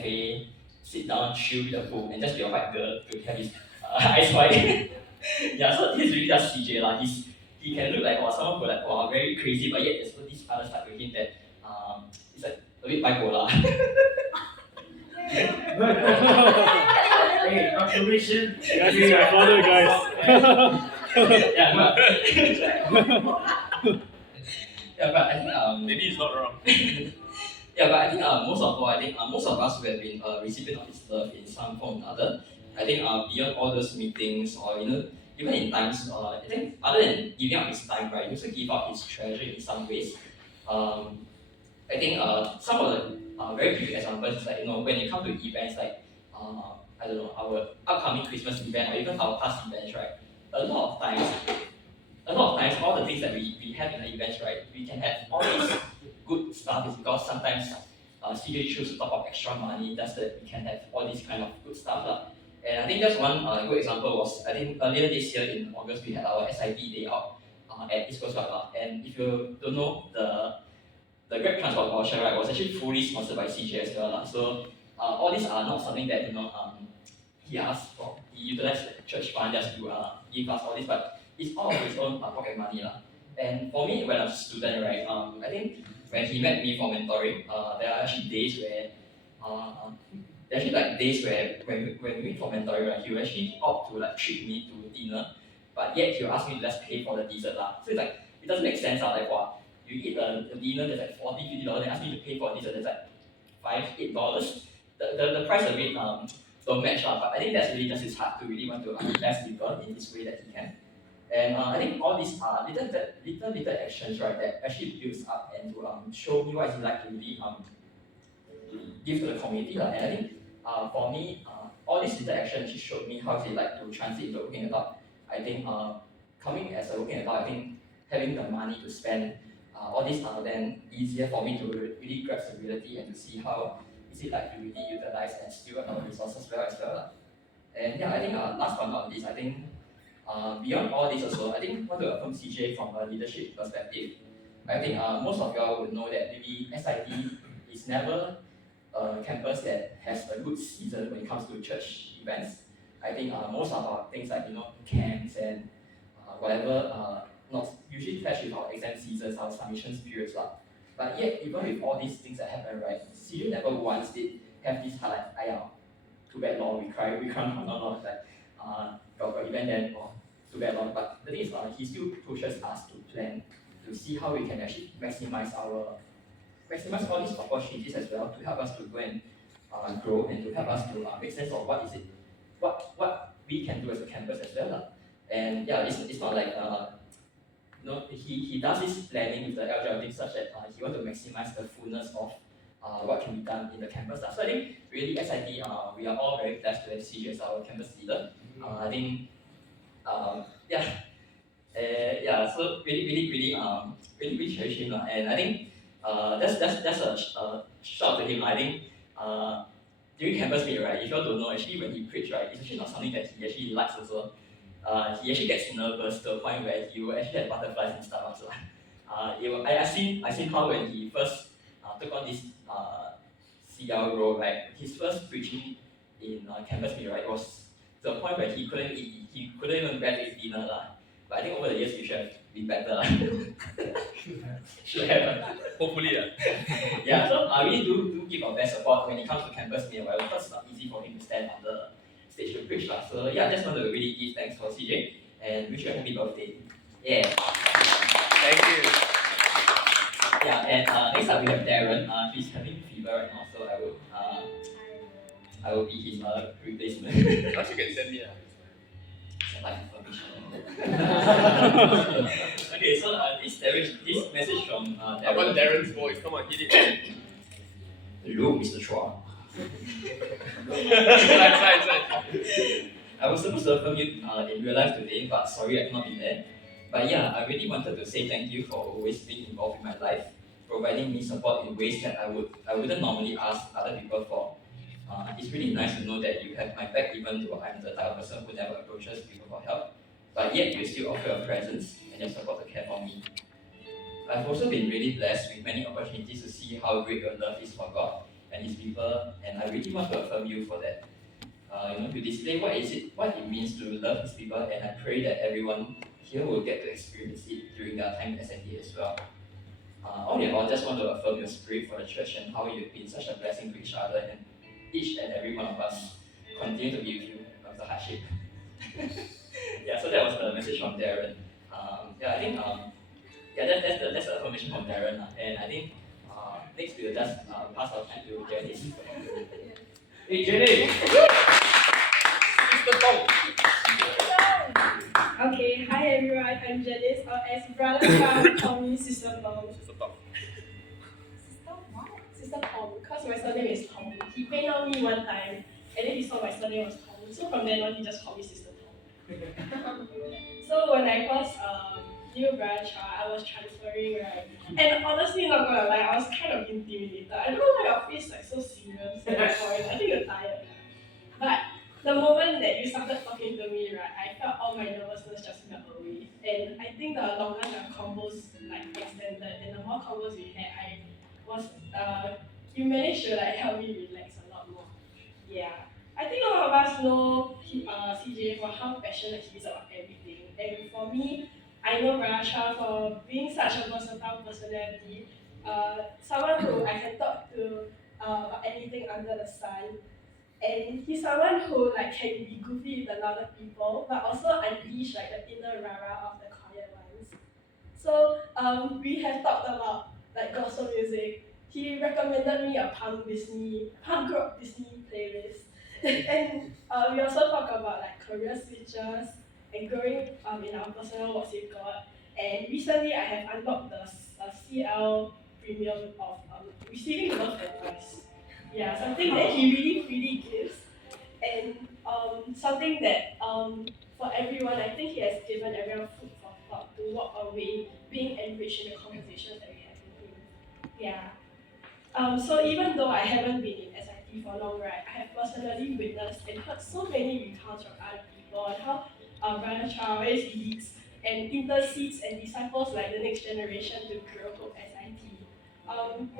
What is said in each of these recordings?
cafe, sit down, chill with a book, and just be a white girl to have his eyes wide. Yeah, so he's really just CJ lah. He can look like someone who like very crazy, but yet there's this other side to him that it's like a bit bipolar. Hey, confirmation. That's my father, guys. Yeah, but yeah, but I think maybe it's not wrong. yeah, but I think most of us who have been recipient of his love in some form or another. I think beyond all those meetings or even in times I think other than giving up his time, right, he also give out his treasure in some ways. I think some of the very brief examples is like when it comes to events like I don't know, our upcoming Christmas event or even our past events, right? A lot of times all the things that we have in the events, right, we can have all these good stuff is because sometimes CJ choose to top up extra money just that we can have all these kind of good stuff lah. And I think just one good example was I think earlier this year in August we had our SIP day out at East Coast Park lah. And if you don't know, the Grab transport voucher, right, was actually fully sponsored by CJ as well lah. So all these are not something that he asked for. He utilized the church fund just to give us all this, but it's all of his own pocket money lah. And for me, when I was a student, right, I think when he met me for mentoring, there are actually days where when we meet for mentoring, right, he will actually opt to like treat me to dinner, but yet he will ask me to just pay for the dessert lah. So it's like it doesn't make sense lah. Like you eat a dinner that's like $40-$50, then ask me to pay for a dessert that's like $5-8. The price of it don't match lah. But I think that's really just his heart to really want to bless people in this way that he can. And I think all these are little actions, right, that actually builds up and to show me what it's like to really give to the community lah. And I think for me, all these little actions actually showed me how it's like to transit into a working adult. I think coming as a working adult, I think having the money to spend all these are then easier for me to really grasp the reality and to see how is it like to really utilize and steward our resources well as well. And yeah, I think last but not least, I think beyond all this also, I think want to affirm CJ from a leadership perspective. I think most of y'all would know that maybe SIT is never a campus that has a good season when it comes to church events. I think most of our things like camps and whatever not usually clash with our exam seasons, our submissions periods lah. But yet, even with all these things that happen, right, CJ never once did have this highlight. Too bad law, we cry no, like got event then too bad law. But the thing is, he still pushes us to plan to see how we can actually maximize all these opportunities as well to help us to go and grow and to help us to make sense of what we can do as a campus as well lah. And yeah, it's not like he does this planning with the LGBT such that he wants to maximize the fullness of what can be done in the campus. So I think really SIT, we are all very blessed to have CJ as our campus leader. I think so really cherish him lah. And I think that's a shout to him. I think during campus meet, right, if you all don't know, actually when he preach, right, it's actually not something that he actually likes also. He actually gets nervous to a point where he will actually have butterflies and stuff also. I seen how when he first took on this CL role, right, his first preaching in campus meet, right, was to the point where he couldn't even bear to eat dinner lah. But I think over the years we should have been better lah. Should have. Hopefully Yeah, so I really do give our best support when it comes to campus meet, right, because it's not easy for him to stand on the stage to preach lah. So yeah, I just want to really give thanks for CJ and wish you a happy birthday. Yeah. Thank you. Yeah, and next up we have Darren. He's having fever right now, so I will be his replacement. Perhaps you can send me Like information. Okay, so this message from Darren. I want Darren's voice. Come on, hit it. Hello, Mr. Chua. I was supposed to affirm you in real life today, but sorry I cannot be there. But yeah, I really wanted to say thank you for always being involved in my life, providing me support in ways that I wouldn't normally ask other people for. It's really nice to know that you have my back even though I'm the type of person who never approaches people for help, but yet you still offer your presence and your support to care for me. I've also been really blessed with many opportunities to see how great your love is for God and his people, and I really want to affirm you for that. To display what it means to love his people, and I pray that everyone here will get to experience it during their time at SND as well. All in all, just want to affirm your spirit for the church and how you've been such a blessing to each other, and each and every one of us continue to be with you of the hardship. Yeah, so that was the message from Darren. I think that's the affirmation from Darren, and I think next we'll just pass our time to Janice. Hey, Janice! Mr. Tong! Okay, hi everyone, I'm Janice, or as Brother Chow call me Sister Tong. Sister Tom. Sister what? Sister Tong, because my surname is Tong. He paid on me one time, and then he saw my surname was Tong, so from then on he just called me Sister Tong. So when I first knew Brother Chow, I was transferring, right? And honestly, not gonna lie, I was kind of intimidated. I don't know why your face like so serious at that point. I think you're tired. But the moment that you started talking to me, right, I felt all my nervousness just melt away. And I think the longer the combos like extended and the more combos we had, you managed to like help me relax a lot more. Yeah. I think all of us know CJ for how passionate he is about everything. And for me, I know Brasha for being such a versatile personality, someone who I can talk to about anything under the sun. And he's someone who like can be goofy with a lot of people, but also unleash like the inner rara of the quiet ones. So we have talked about like gospel music. He recommended me a punk rock Disney playlist, and we also talk about like career switches and growing in our personal walks with God. And recently, I have unlocked the CL premium of receiving love advice. Yeah, something that he really gives, and something that for everyone, I think he has given everyone food for thought to walk away being enriched in the conversations that we have with him. Yeah. So even though I haven't been in SIT for long, right, I have personally witnessed and heard so many recounts from other people on how Brother Charles leads and intercedes and disciples like the next generation to grow Hope SIT.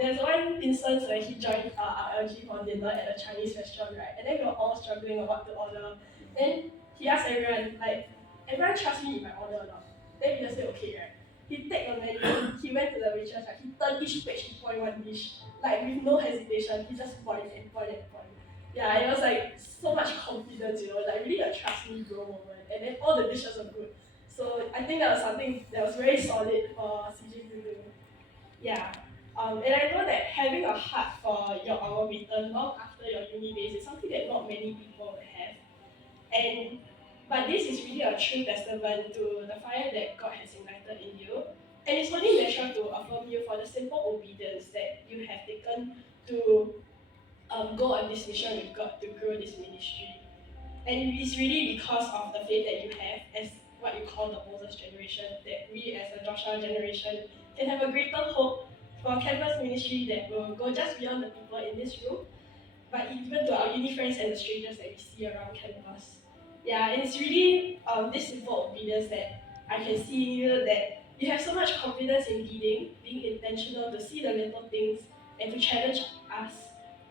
There's one instance where he joined RLG for dinner at a Chinese restaurant, right? And then we were all struggling on what to order. Then he asked everyone, like, everyone trusts me if I order or not. Then we just said, okay, right? He take a menu, he went to the waitress, like, he turned each page, he point one dish. Like, with no hesitation, he just point and point and point. Yeah, it was like so much confidence, like really a trust me bro moment. And then all the dishes were good. So I think that was something that was very solid for CJ to do. Yeah. And I know that having a heart for your our return long after your uni days is something that not many people have. But this is really a true testament to the fire that God has ignited in you. And it's only natural to affirm you for the simple obedience that you have taken to go on this mission with God to grow this ministry. And it's really because of the faith that you have as what you call the Moses generation, that we as the Joshua generation can have a greater hope for campus ministry that will go just beyond the people in this room, but even to our uni friends and the strangers that we see around campus. Yeah, and it's really this simple obedience that I can see in you, that you have so much confidence in leading, being intentional to see the little things and to challenge us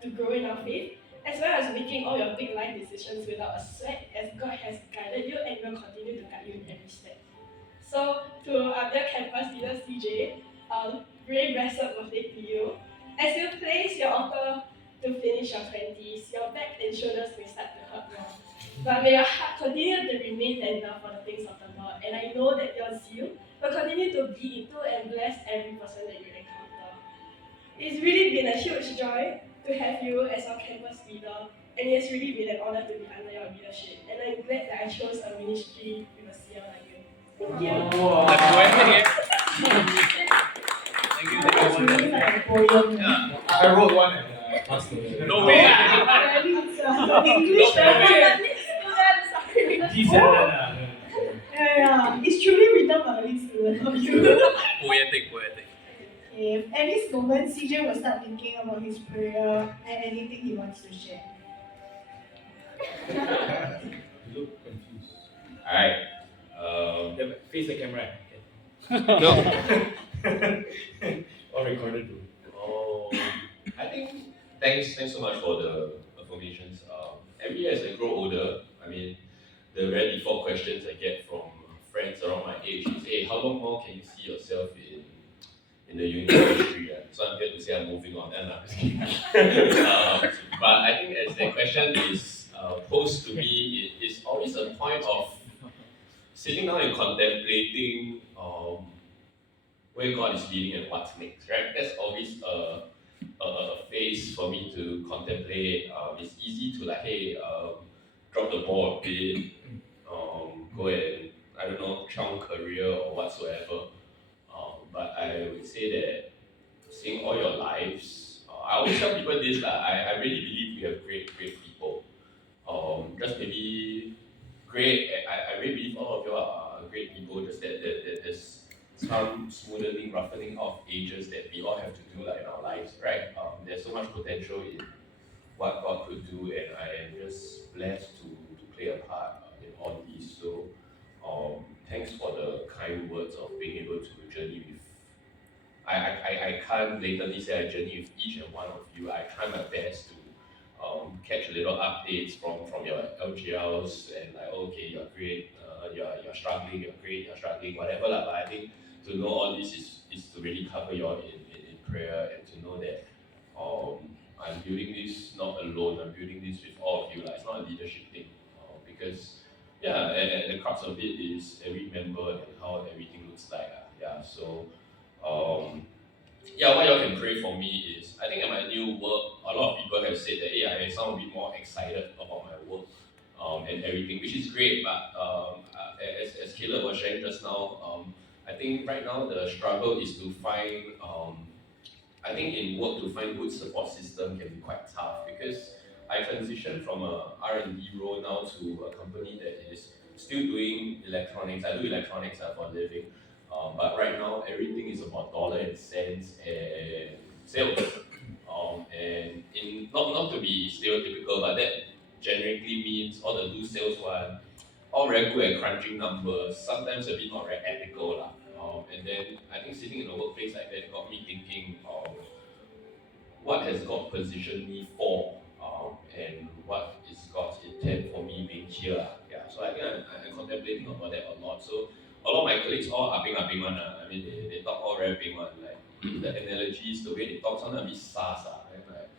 to grow in our faith, as well as making all your big life decisions without a sweat, as God has guided you and will continue to guide you in every step. So to our dear campus leader CJ, very blessed birthday to you. As you place your altar to finish your 20s, your back and shoulders may start to hurt more. But may your heart continue to remain tender for the things of the Lord. And I know that your zeal will continue to be into and bless every person that you encounter. It's really been a huge joy to have you as our campus leader, and it's really been an honor to be under your leadership. And I'm glad that I chose a ministry with a CL like you. Thank you. Oh, that's poetic. Thank you. It's really like a poem. Yeah. I wrote one at master. No way. English, He said that. Yeah, it's truly written by a lit student of you. Poetic. Okay, at this moment, CJ will start thinking about his prayer and anything he wants to share. You look confused. Alright. Face the camera. No. All recorded too. Oh. I think thanks so much for the affirmations. Every year as I grow older, I mean, the very default questions I get from friends around my age is, hey, how long more can you see yourself in the uni industry? So I'm here to say I'm moving on, and I'm just kidding. But I think as the question is posed to me, it's always a point of sitting down and contemplating where God is leading and what's next, right? That's always a phase for me to contemplate. It's easy to like, hey, drop the ball a bit, go and I don't know, chunk career or whatsoever. But I would say that seeing all your lives, I always tell people this that I really believe we have great people. Just maybe great. I really believe all of you are great people. Just that there's some smoothing, roughening of edges that we all have to do like in our lives, right? There's so much potential in what God could do, and I am just blessed to play a part in all these. So, thanks for the kind words of being able to journey with. I can't blatantly say I journey with each and one of you. I try my best to catch little updates from your LGLs and like, okay, you're great, you're struggling, you're great, you're struggling, whatever. But I think to know all this is to really cover you all in prayer and to know that I'm building this not alone, I'm building this with all of you. Like, it's not a leadership thing. Because, yeah, and the crux of it is every member and how everything looks like. Yeah, so, yeah, what y'all can pray for me is, I think at my new work, a lot of people have said that, hey, I sound a bit more excited about my work and everything, which is great, but as Caleb was sharing just now, I think right now the struggle is to find I think in work to find good support system can be quite tough because I transitioned from a R&D role now to a company that is still doing electronics. I do electronics for a living, but right now everything is about dollar and cents and sales. And in not to be stereotypical, but that generally means all the do sales one, all very good at crunching numbers, sometimes a bit not very ethical lah. And then I think sitting in a workplace like that got me thinking what has God positioned me for, and what is God's intent for me being here. Yeah, so I think I'm contemplating about that a lot. So a lot of my colleagues all upping one. I mean, they talk all very big one. Like the analogies, the way they talk, sometimes a bit sass. And like,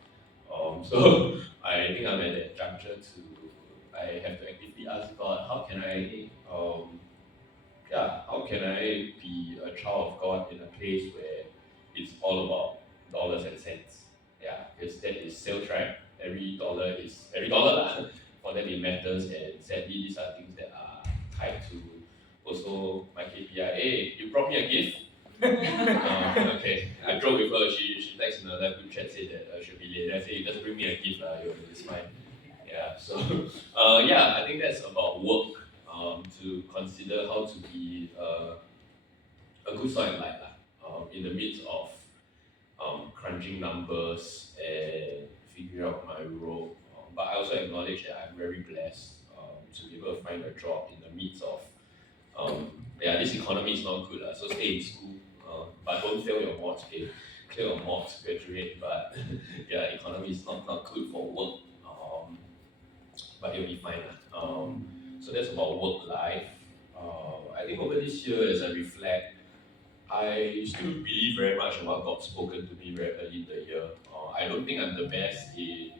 so I think I'm at that juncture to, I have to actively ask God, how can I, how can I be a child of God in a place where it's all about dollars and cents? Yeah, because that is sales, right? Every dollar is every dollar lah. For them it matters, and sadly these are things that are tied to also my KPI. Hey, you brought me a gift. Okay, I joke with her. She texts in the live group chat say that she'll be late. I say you just bring me a gift lah. It's fine. Yeah. So yeah, I think that's about work. To consider how to be a good sort of light lah. In the midst of crunching numbers and figuring out my role. But I also acknowledge that I'm very blessed to be able to find a job in the midst of yeah, this economy is not good, so stay in school, but don't fail your mods, okay? Clear your mods, graduate, but yeah, economy is not good for work, but you'll be fine. So that's about work life. I think over this year, as I reflect, I still believe very much in what God's spoken to me very early in the year. I don't think I'm the best in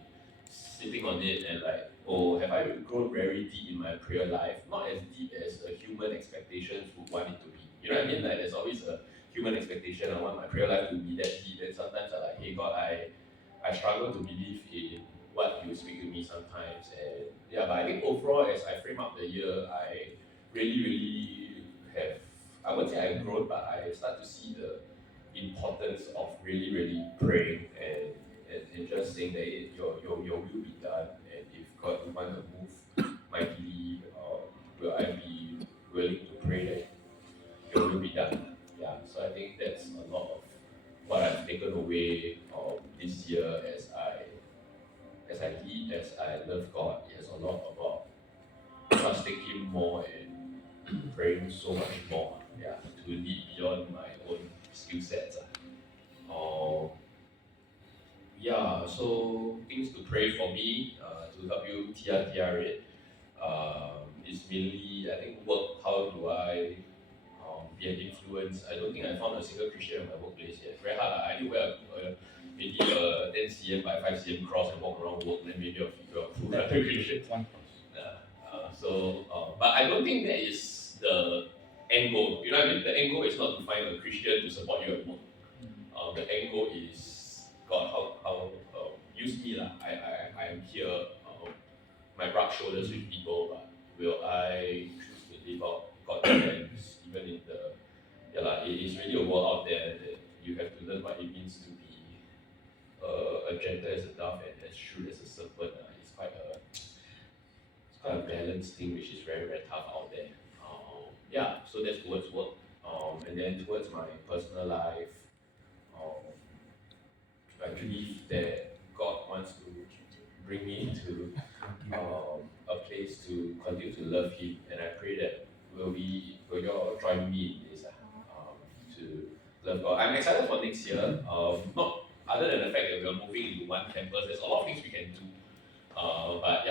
sitting on it and like, oh, have I grown very deep in my prayer life? Not as deep as a human expectations would want it to be. You know what I mean? Like there's always a human expectation. I want my prayer life to be that deep. And sometimes I'm like, hey God, I struggle to believe in what you speak to me sometimes. And yeah, but I think overall as I frame up the year, I really have, I wouldn't say I've grown, but I start to see the importance of really praying and just saying that your will be done, and if God would want to move mightily, will I be willing to pray that your will be done? Yeah, so I think that's a lot of what I've taken away this year as I lead, as I love God. It's a lot about trusting Him more and praying so much more. Yeah, to lead beyond my own skill sets. Yeah, So things to pray for me to help you TR it. It's mainly I think work. How do I be an influence? I don't think I found a single Christian in my workplace yet. Very hard. I need to wear maybe a 10 cm by 5 cm cross and walk around work. Then maybe I'll figure out who are the Christians. But I don't think that is the end goal. You know what I mean? The end goal is not to find a Christian to support you at work. The end goal is God, how use me lah. I am here. My rub shoulders with people, but will I choose to live out God's plans even in the it is really a world out there that you have to learn what it means to be a gentle as a dove and as shrewd as a serpent. It's quite a balanced thing which is very, very tough out there. So that's towards work. And then towards my personal life, I believe that God wants to bring me to a place to continue to love Him, and I pray that will you all join me in this to love God. I'm excited for next year. Not other than the fact that we are moving into one campus, there's a lot of things we can do. But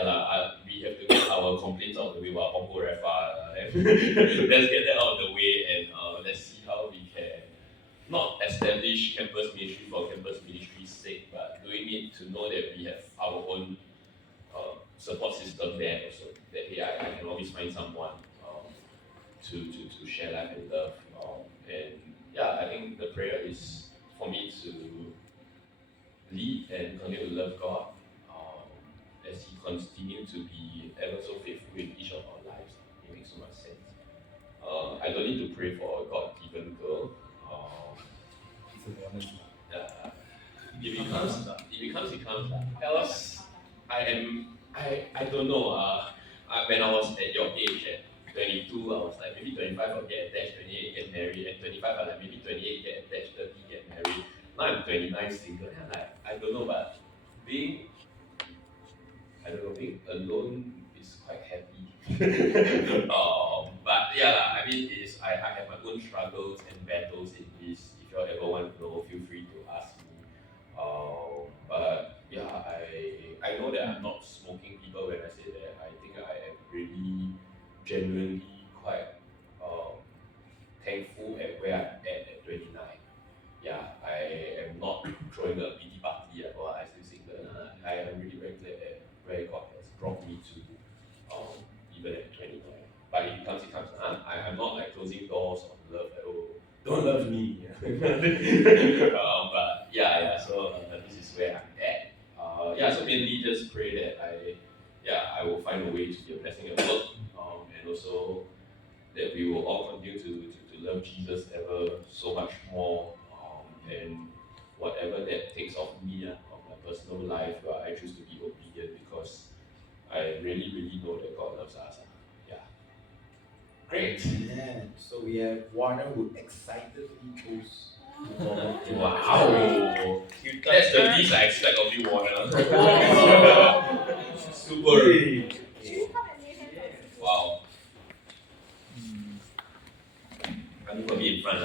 we have to get our complaints out of the way about Pongo Refa. Let's get that out of the way and let's see how we can not establish campus ministry for campus ministry's sake, but doing it to know that we have our own support system there also. That I can always find someone to share life and love. I think the prayer is for me to lead and continue to love God as He continues to be ever so faithful in each of our lives. It makes so much sense. I don't need to pray for a God-given girl. It's a bonus. If it comes. Else, I don't know. When I was at your age, at 22, I was like maybe 25 I'll get attached, 28 get married, and 25 I like maybe 28 get attached, 30 get married. Now I'm 29 single, and I'm like, I don't know, but being alone is quite happy. I mean, I have my own struggles and battles in this. If you all ever want to know, feel free to ask me. I know that I'm not smoking people when I say that. I think I am really genuinely quite thankful at where I'm at 29. I am not throwing a pity party at all. I still single. I am really very glad at where God has brought me to, even at 29. But if it comes, it comes. I'm not like closing doors on love. Like, oh, don't love me. So this is where I'm at. So mainly just pray that I will find a way to be a blessing at work, and also that we will all continue to love Jesus ever so much more, and whatever that takes of me, of my personal life, I choose to be obedient because I really, really know that God loves us. Great. Yeah. So we have Warner who excitedly chose. Wow. That's the least I expect of you, Warner. Super. Wow. I'm going to be in front,